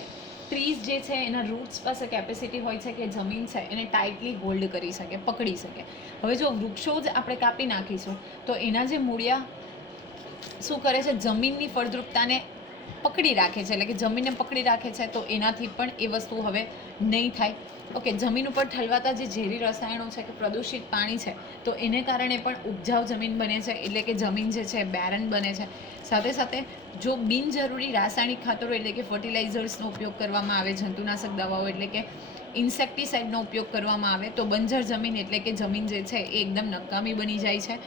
ટ્રીઝ જે છે એના રૂટ્સ પાસે કેપેસિટી હોય છે કે જમીન છે એને ટાઇટલી હોલ્ડ કરી શકે, પકડી શકે. હવે જો વૃક્ષો જ આપણે કાપી નાખીશું તો એના જે મૂળિયા શું કરે છે? જમીનની ફળદ્રુપતાને પકડી રાખે છે, એટલે કે જમીનને પકડી રાખે છે, તો એનાથી પણ એ વસ્તુ હવે નહીં થાય. ઓકે, જમીન ઉપર ઠલવાતા જે ઝેરી રસાયણો છે કે પ્રદૂષિત પાણી છે, તો એને કારણે પણ ઉપજાઉ જમીન બને છે, એટલે કે જમીન જે છે બેરન બને છે. સાથે સાથે જો બિનજરૂરી રાસાયણિક ખાતરો એટલે કે ફર્ટિલાઇઝર્સનો ઉપયોગ કરવામાં આવે, જંતુનાશક દવાઓ એટલે કે ઇન્સેક્ટિસાઇડનો ઉપયોગ કરવામાં આવે, તો બંજર જમીન એટલે કે જમીન જે છે એ એકદમ નકામી બની જાય છે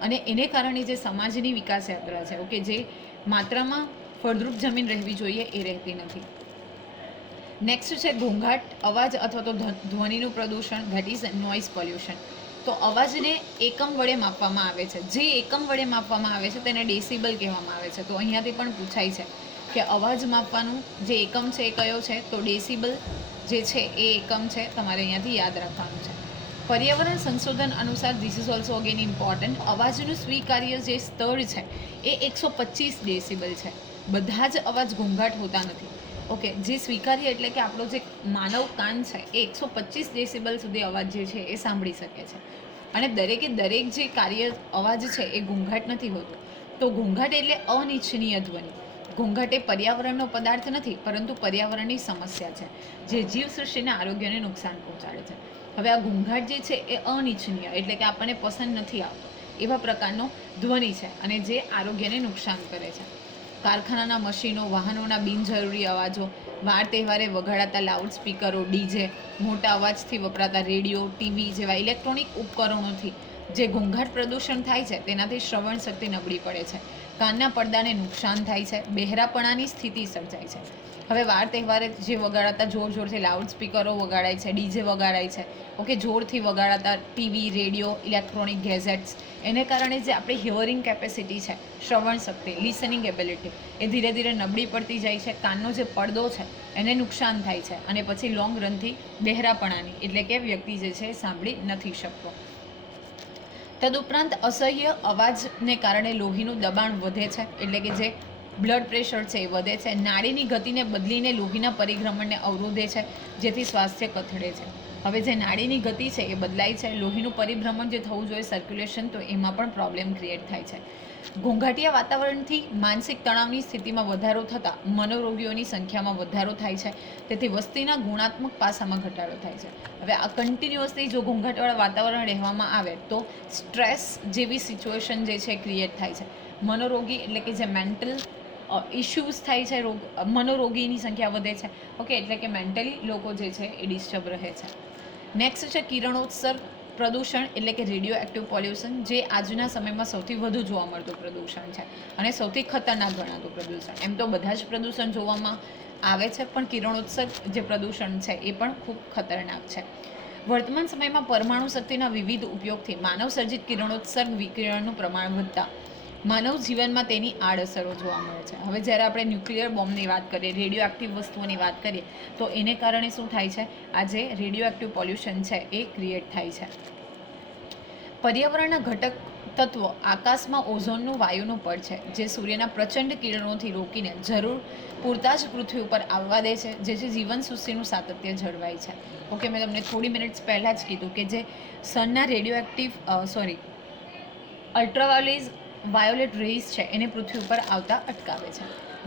અને એને કારણે જે સમાજની વિકાસ યાત્રા છે, ઓકે, જે માત્રામાં ફળદ્રુપ જમીન રહેવી જોઈએ એ રહેતી નથી. નેક્સ્ટ છે ઘોંઘાટ, અવાજ અથવા તો ધ્વનિનું પ્રદૂષણ, ધેટ ઇઝ નોઇઝ પોલ્યુશન. તો અવાજને એકમ વડે માપવામાં આવે છે. જે એકમ વડે માપવામાં આવે છે તેને ડેસિબલ કહેવામાં આવે છે. તો અહીંયાથી પણ પૂછાય છે કે અવાજ માપવાનું જે એકમ છે એ કયો છે? તો ડેસિબલ જે છે એ એકમ છે, તમારે અહીંયાથી યાદ રાખવાનું છે. પર્યાવરણ સંશોધન અનુસાર this is also again important. અવાજનું સ્વીકાર્ય જે સ્તર છે એ 125 ડેસિબલ છે. બધા જ અવાજ ઘોંઘાટ હોતા નથી. ઓકે, જે સ્વીકાર્ય એટલે કે આપણો જે માનવ કાન છે એ 125 ડેસિબલ સુધી અવાજ જે છે એ સાંભળી શકે છે અને દરેકે દરેક જે અવાજ છે એ ઘોંઘાટ નથી હોતો. તો ઘોંઘાટ એટલે અનિચ્છનીય ધ્વનિ. ઘોંઘાટ એ પર્યાવરણનો પદાર્થ નથી, પરંતુ પર્યાવરણની સમસ્યા છે જે જીવસૃષ્ટિના આરોગ્યને નુકસાન પહોંચાડે છે. હવે આ ઘોંઘાટ જે છે એ અનિચ્છનીય એટલે કે આપણને પસંદ નથી આવતો એવા પ્રકારનો ધ્વનિ છે અને જે આરોગ્યને નુકસાન કરે છે. કારખાનાના મશીનો, વાહનોના બિનજરૂરી અવાજો, વાર તહેવારે વગાડાતા લાઉડ સ્પીકરો, ડીજે, મોટા અવાજથી વપરાતા રેડિયો, ટીવી જેવા ઇલેક્ટ્રોનિક ઉપકરણોથી જે ઘોંઘાટ પ્રદૂષણ થાય છે તેનાથી શ્રવણ શક્તિ નબળી પડે છે. કાનના પડદાને નુકસાન થાય છે, બહેરાપણાની સ્થિતિ સર્જાય છે. હવે વાર તહેવારે જે વગાડાતા જોરથી લાઉડ સ્પીકરો વગાડાય છે, ડીજે વગાડાય છે, ઓકે, જોરથી વગાડાતા ટીવી, રેડિયો, ઇલેક્ટ્રોનિક ગેઝેટ્સ, એને કારણે જે આપણી હિયરિંગ કેપેસિટી છે, શ્રવણ શક્તિ, લિસનિંગ એબિલિટી, એ ધીરે ધીરે નબળી પડતી જાય છે. કાનનો જે પડદો છે એને નુકસાન થાય છે અને પછી લોંગ રનથી બહેરાપણાની એટલે કે વ્યક્તિ જે છે એ સાંભળી નથી શકતો. તદુપરાંત અસહ્ય અવાજને કારણે લોહીનું દબાણ વધે છે, એટલે કે જે બ્લડ પ્રેશર છે એ વધે છે. નાડીની ગતિને બદલીને લોહીના પરિભ્રમણને અવરોધે છે, જેથી સ્વાસ્થ્ય કથળે છે. હવે જે નાડીની ગતિ છે એ બદલાય છે, લોહીનું પરિભ્રમણ જે થવું જોઈએ સર્ક્યુલેશન, તો એમાં પણ પ્રોબ્લેમ ક્રિએટ થાય છે. ઘોંઘાટિયા વાતાવરણથી માનસિક તણાવની સ્થિતિમાં વધારો થતાં મનોરોગીઓની સંખ્યામાં વધારો થાય છે, તેથી વસ્તીના ગુણાત્મક પાસામાં ઘટાડો થાય છે. હવે આ કન્ટિન્યુઅસલી જો ઘોંઘાટવાળા વાતાવરણ રહેવામાં આવે તો સ્ટ્રેસ જેવી સિચ્યુએશન જે છે ક્રિએટ થાય છે. મનોરોગી એટલે કે જે મેન્ટલ ઇશ્યુઝ થાય છે, મનોરોગીની સંખ્યા વધે છે, ઓકે, એટલે કે મેન્ટલી લોકો જે છે એ ડિસ્ટર્બ રહે છે. નેક્સ્ટ છે કિરણોત્સર્ગ પ્રદૂષણ એટલે કે રેડિયો એક્ટિવ પોલ્યુશન, જે આજના સમયમાં સૌથી વધુ જોવા મળતું પ્રદૂષણ છે અને સૌથી ખતરનાક ગણાતું પ્રદૂષણ. એમ તો બધા જ પ્રદૂષણ જોવામાં આવે છે, પણ કિરણોત્સર્ગ જે પ્રદૂષણ છે એ પણ ખૂબ ખતરનાક છે. વર્તમાન સમયમાં પરમાણુ શક્તિના વિવિધ ઉપયોગથી માનવ સર્જિત કિરણોત્સર્ગ વિકિરણનું પ્રમાણ વધતા માનવ જીવનમાં તેની આડઅસરો જોવા મળે છે. હવે જ્યારે આપણે ન્યુક્લિયર બોમ્બની વાત કરીએ, રેડિયો એક્ટિવ વસ્તુઓની વાત કરીએ, તો એને કારણે શું થાય છે, આ જે રેડિયો એક્ટિવ પોલ્યુશન છે એ ક્રિએટ થાય છે. પર્યાવરણના ઘટક તત્વો આકાશમાં ઓઝોનનું વાયુનું પડ છે, જે સૂર્યના પ્રચંડ કિરણોથી રોકીને જરૂર પૂરતા જ પૃથ્વી ઉપર આવવા દે છે, જેથી જીવનસૃષ્ટિનું સાતત્ય જળવાય છે. ઓકે, મેં તમને થોડી મિનિટ્સ પહેલાં જ કીધું કે જે સનના રેડિયો એક્ટિવ વાયોલેટ રેઝ છે એને પૃથ્વી ઉપર આવતા અટકાવે છે.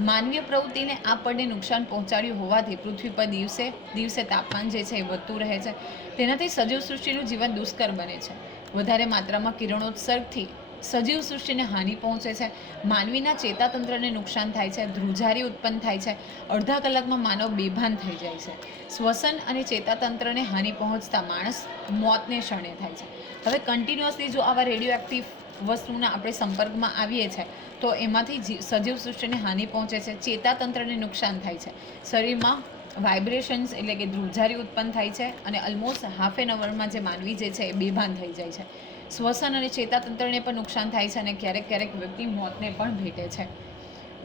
માનવીય પ્રવૃત્તિને આ પડને નુકસાન પહોંચાડ્યું હોવાથી પૃથ્વી પર દિવસે દિવસે તાપમાન જે છે એ વધતું રહે છે. તેનાથી સજીવ સૃષ્ટિનું જીવન દુષ્કર બને છે. વધારે માત્રામાં કિરણોત્સર્ગથી સજીવ સૃષ્ટિને હાનિ પહોંચે છે, માનવીના ચેતાતંત્રને નુકસાન થાય છે, ધ્રુજારી ઉત્પન્ન થાય છે, અડધા કલાકમાં માનવ બેભાન થઈ જાય છે. શ્વસન અને ચેતાતંત્રને હાનિ પહોંચતા માણસ મોતને શરણે થાય છે. હવે કન્ટિન્યુઅસલી જો આવા રેડિયો એક્ટિવ વસ્તુના આપણે સંપર્કમાં આવીએ છીએ તો એમાંથી સજીવ સૃષ્ટિને હાનિ પહોંચે છે, ચેતાતંત્રને નુકસાન થાય છે, શરીરમાં વાઇબ્રેશન્સ એટલે કે ધ્રુજારી ઉત્પન્ન થાય છે અને ઓલમોસ્ટ હાફ એન અવરમાં જે માનવી જે છે એ બેભાન થઈ જાય છે. શ્વસન અને ચેતાતંત્રને પણ નુકસાન થાય છે અને ક્યારેક ક્યારેક વ્યક્તિ મોતને પણ ભેટે છે.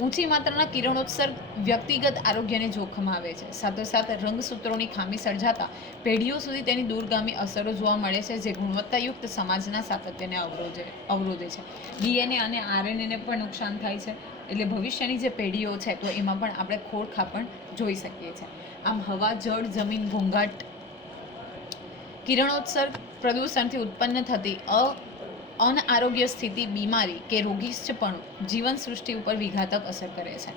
ઊંચી માત્રાના કિરણોત્સર્ગ વ્યક્તિગત આરોગ્યને જોખમ આવે છે. સાથોસાથ રંગસૂત્રોની ખામી સર્જાતા પેઢીઓ સુધી તેની દૂરગામી અસરો જોવા મળે છે, જે ગુણવત્તાયુક્ત સમાજના સાતત્યને અવરોધે છે. ડીએનએ અને આરએનએને પણ નુકસાન થાય છે, એટલે ભવિષ્યની જે પેઢીઓ છે તો એમાં પણ આપણે ખોળખાપણ જોઈ શકીએ છીએ. આમ હવા, જળ, જમીન, ઘોંઘાટ, કિરણોત્સર્ગ પ્રદૂષણથી ઉત્પન્ન થતી અનારોગ્ય સ્થિતિ, બીમારી કે રોગીષ્ટપણું જીવન સૃષ્ટિ ઉપર વિઘાતક અસર કરે છે.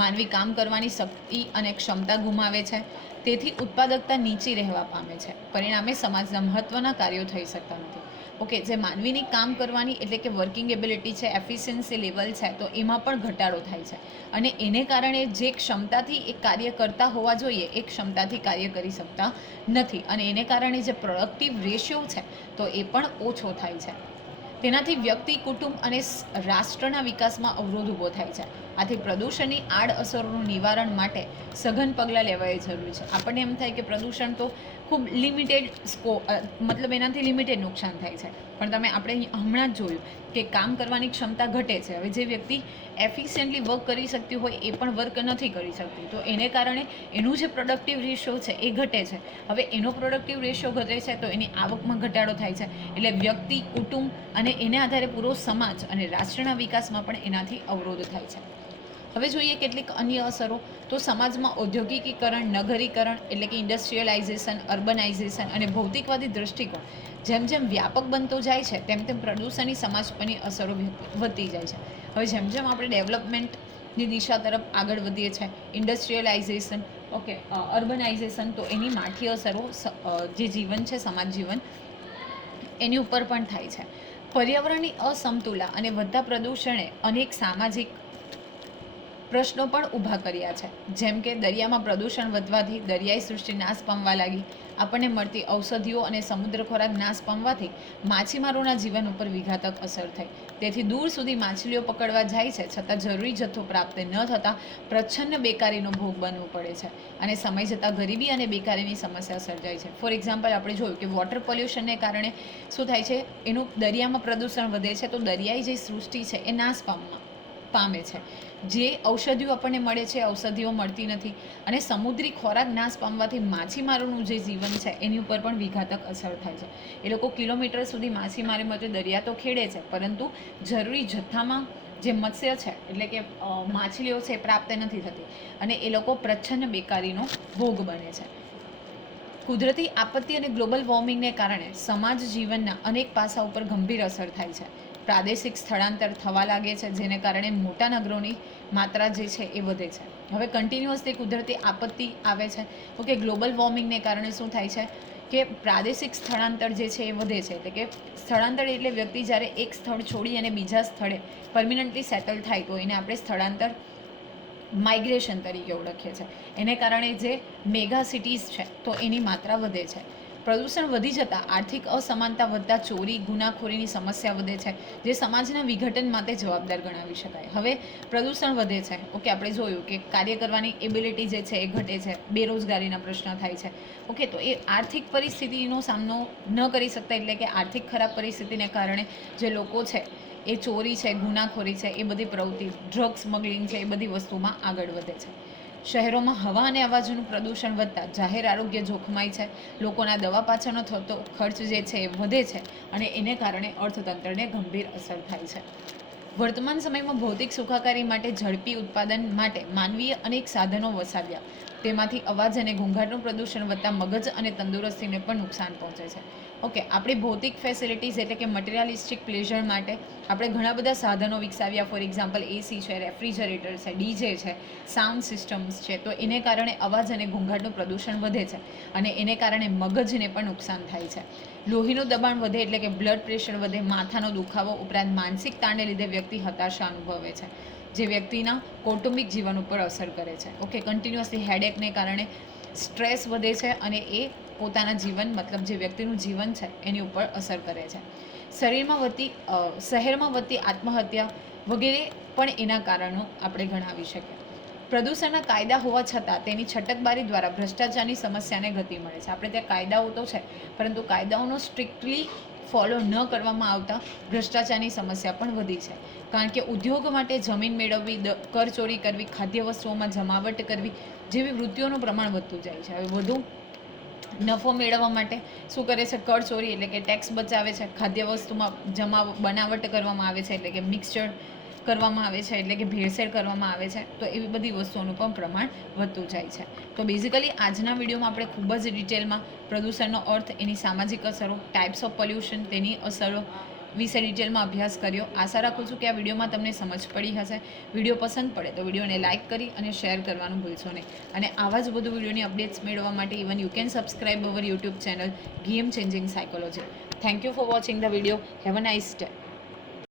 માનવી કામ કરવાની શક્તિ અને ક્ષમતા ગુમાવે છે, તેથી ઉત્પાદકતા નીચી રહેવા પામે છે. પરિણામે સમાજના મહત્વના કાર્યો થઈ શકતા નથી. ઓકે, જે માનવીની કામ કરવાની એટલે કે વર્કિંગ એબિલિટી છે, એફિશિયન્સી લેવલ છે, તો એમાં પણ ઘટાડો થાય છે અને એને કારણે જે ક્ષમતાથી એ કાર્ય કરતા હોવા જોઈએ એ ક્ષમતાથી કાર્ય કરી શકતા નથી અને એને કારણે જે પ્રોડક્ટિવ રેશિયો છે તો એ પણ ઓછો થાય છે. તેનાથી વ્યક્તિ, કુટુંબ અને રાષ્ટ્રના વિકાસમાં અવરોધ ઊભો થાય છે. આથી પ્રદૂષણની આડઅસરોનું નિવારણ માટે સઘન પગલાં લેવા એ જરૂરી છે. આપણને એમ થાય કે પ્રદૂષણ તો ખૂબ લિમિટેડ મતલબ એનાથી લિમિટેડ નુકસાન થાય છે, પણ આપણે હમણાં જ જોયું કે કામ કરવાની ક્ષમતા ઘટે છે. હવે જે વ્યક્તિ એફિશિયન્ટલી વર્ક કરી શકતી હોય એ પણ વર્ક નથી કરી શકતી, તો એને કારણે એનું જે પ્રોડક્ટિવ રેશિયો છે એ ઘટે છે. હવે એનો પ્રોડક્ટિવ રેશિયો ઘટે છે તો એની આવકમાં ઘટાડો થાય છે, એટલે વ્યક્તિ, કુટુંબ અને એને આધારે પૂરો સમાજ અને રાષ્ટ્રના વિકાસમાં પણ એનાથી અવરોધ થાય છે. હવે જોઈએ કેટલીક અન્ય અસરો. તો સમાજમાં ઔદ્યોગિકીકરણ, નગરીકરણ એટલે કે ઇન્ડસ્ટ્રીયલાઇઝેશન, અર્બનાઇઝેશન અને ભૌતિકવાદી દૃષ્ટિકોણ જેમ જેમ વ્યાપક બનતો જાય છે તેમ તેમ પ્રદૂષણની સમાજ પરની અસરો વધતી જાય છે. હવે જેમ જેમ આપણે ડેવલપમેન્ટની દિશા તરફ આગળ વધીએ છીએ, ઇન્ડસ્ટ્રીયલાઇઝેશન, ઓકે, અર્બનાઇઝેશન, તો એની માઠી અસરો જે જીવન છે, સમાજ જીવન, એની ઉપર પણ થાય છે. પર્યાવરણની અસમતુલા અને વધતા પ્રદૂષણે અનેક સામાજિક પ્રશ્નો પણ ઊભા કર્યા છે, જેમ કે દરિયામાં પ્રદૂષણ વધવાથી દરિયાઈ સૃષ્ટિ નાશ પામવા લાગી, આપણને મળતી ઔષધિઓ અને સમુદ્ર ખોરાક નાશ પામવાથી માછીમારોના જીવન ઉપર વિઘાતક અસર થઈ. તેથી દૂર સુધી માછલીઓ પકડવા જાય છે, છતાં જરૂરી જથ્થો પ્રાપ્ત ન થતાં પ્રચ્છન્ન બેકારીનો ભોગ બનવું પડે છે અને સમય જતાં ગરીબી અને બેકારીની સમસ્યા સર્જાય છે. ફોર એક્ઝામ્પલ આપણે જોયું કે વોટર પોલ્યુશનને કારણે શું થાય છે, એનું દરિયામાં પ્રદૂષણ વધે છે, તો દરિયાઈ જે સૃષ્ટિ છે એ નાશ પામે છે. જે ઔષધિઓ આપણને મળે છે ઔષધિઓ મળતી નથી અને સમુદ્રી ખોરાક નાશ પામવાથી માછીમારોનું જે જીવન છે એની ઉપર પણ વિઘાતક અસર થાય છે. એ લોકો કિલોમીટર સુધી માછીમારી માટે દરિયા તો ખેડે છે, પરંતુ જરૂરી જથ્થામાં જે મત્સ્ય છે એટલે કે માછલીઓ છે એ પ્રાપ્ત નથી થતી અને એ લોકો પ્રચ્છન્ન બેકારીનો ભોગ બને છે. કુદરતી આપત્તિ અને ગ્લોબલ વોર્મિંગને કારણે સમાજ જીવનના અનેક પાસા ઉપર ગંભીર અસર થાય છે. પ્રાદેશિક સ્થળાંતર થવા લાગે છે, જેને કારણે મોટા નગરોની માત્રા જે છે એ વધે છે. હવે કન્ટિન્યુઅસલી કુદરતી આપત્તિ આવે છે. ઓકે, ગ્લોબલ વોર્મિંગને કારણે શું થાય છે કે પ્રાદેશિક સ્થળાંતર જે છે એ વધે છે. એટલે કે સ્થળાંતર એટલે વ્યક્તિ જ્યારે એક સ્થળ છોડી અને બીજા સ્થળે પરમિનન્ટલી સેટલ થાય તો એને આપણે સ્થળાંતર માઇગ્રેશન તરીકે ઓળખીએ છીએ. એને કારણે જે મેગા સિટીઝ છે તો એની માત્રા વધે છે. પ્રદૂષણ વધી જતાં આર્થિક અસમાનતા વધતા ચોરી ગુનાખોરીની સમસ્યા વધે છે, જે સમાજના વિઘટન માટે જવાબદાર ગણાવી શકાય. હવે પ્રદૂષણ વધે છે, ઓકે, આપણે જોયું કે કાર્ય કરવાની એબિલિટી જે છે એ ઘટે છે, બેરોજગારીના પ્રશ્ન થાય છે. ઓકે, તો એ આર્થિક પરિસ્થિતિનો સામનો ન કરી શકતા, એટલે કે આર્થિક ખરાબ પરિસ્થિતિને કારણે જે લોકો છે એ ચોરી છે, ગુનાખોરી છે, એ બધી પ્રવૃત્તિ, ડ્રગ સ્મગલિંગ છે, એ બધી વસ્તુમાં આગળ વધે છે. શહેરોમાં હવા અને અવાજનું પ્રદૂષણ વધતા જાહેર આરોગ્ય જોખમાય છે. લોકોના દવા પાછળનો થતો ખર્ચ જે છે એ વધે છે અને એને કારણે અર્થતંત્રને ગંભીર અસર થાય છે. વર્તમાન સમયમાં ભૌતિક સુખાકારી માટે ઝડપી ઉત્પાદન માટે માનવીએ અનેક સાધનો વસાવ્યા. તેમાંથી અવાજ અને ઘોંઘાટનું પ્રદૂષણ વધતા મગજ અને તંદુરસ્તીને પણ નુકસાન પહોંચે છે. ઓકે, આપણી ભૌતિક ફેસિલિટીઝ એટલે કે મટીરિયાલિસ્ટિક પ્લેઝર માટે આપણે ઘણા બધા સાધનો વિકસાવ્યા. ફોર એક્ઝામ્પલ એસી છે, રેફ્રિજરેટર છે, ડીજે છે, સાઉન્ડ સિસ્ટમ્સ છે. તો એને કારણે અવાજ અને ઘોંઘાટનું પ્રદૂષણ વધે છે અને એને કારણે મગજને પણ નુકસાન થાય છે. લોહીનું દબાણ વધે એટલે કે બ્લડ પ્રેશર વધે, માથાનો દુખાવો ઉપરાંત માનસિક તાણને લીધે વ્યક્તિ હતાશા અનુભવે છે, જે વ્યક્તિના કૌટુંબિક જીવન ઉપર અસર કરે છે. ઓકે, કન્ટિન્યુઅસલી હેડેકને કારણે સ્ટ્રેસ વધે છે અને એ પોતાના જીવન મતલબ જે વ્યક્તિનું જીવન છે એની ઉપર અસર કરે છે. શહેરમાં વધતી આત્મહત્યા વગેરે પણ એના કારણો આપણે ગણાવી શકીએ. પ્રદૂષણના કાયદા હોવા છતાં તેની છટકબારી દ્વારા ભ્રષ્ટાચારની સમસ્યાને ગતિ મળે છે. આપણે ત્યાં કાયદાઓ તો છે, પરંતુ કાયદાઓનો સ્ટ્રિક્ટલી ફોલો ન કરવામાં આવતા ભ્રષ્ટાચારની સમસ્યા પણ વધી છે. કારણ કે ઉદ્યોગ માટે જમીન મેળવવી, કરચોરી કરવી, ખાદ્ય વસ્તુઓમાં જમાવટ કરવી જેવી વૃત્તિઓનું પ્રમાણ વધતું જાય છે. હવે વધુ નફો મેળવવા માટે શું કરે છે, કરચોરી એટલે કે ટેક્સ બચાવે છે. ખાદ્ય વસ્તુમાં બનાવટ કરવામાં આવે છે, એટલે કે મિક્સચર કરવામાં આવે છે, એટલે કે ભેળસેળ કરવામાં આવે છે. તો એવી બધી વસ્તુઓનું પણ પ્રમાણ વધતું જાય છે. તો બેઝિકલી આજના વિડીયોમાં આપણે ખૂબ જ ડિટેલમાં પ્રદૂષણનો અર્થ, એની સામાજિક અસરો, ટાઈપ્સ ઓફ પોલ્યુશન, તેની અસરો વિશે ડિટેલમાં અભ્યાસ કર્યો. આશા રાખું છું કે આ વિડીયોમાં તમને સમજ પડી હશે. વિડીયો પસંદ પડે તો વિડીયોને લાઇક કરી અને શેર કરવાનું ભૂલશો નહીં. અને આવા જ બધું વિડીયોની અપડેટ્સ મેળવવા માટે even you can subscribe our YouTube channel game changing psychology. Thank you for watching the video. Have a nice day.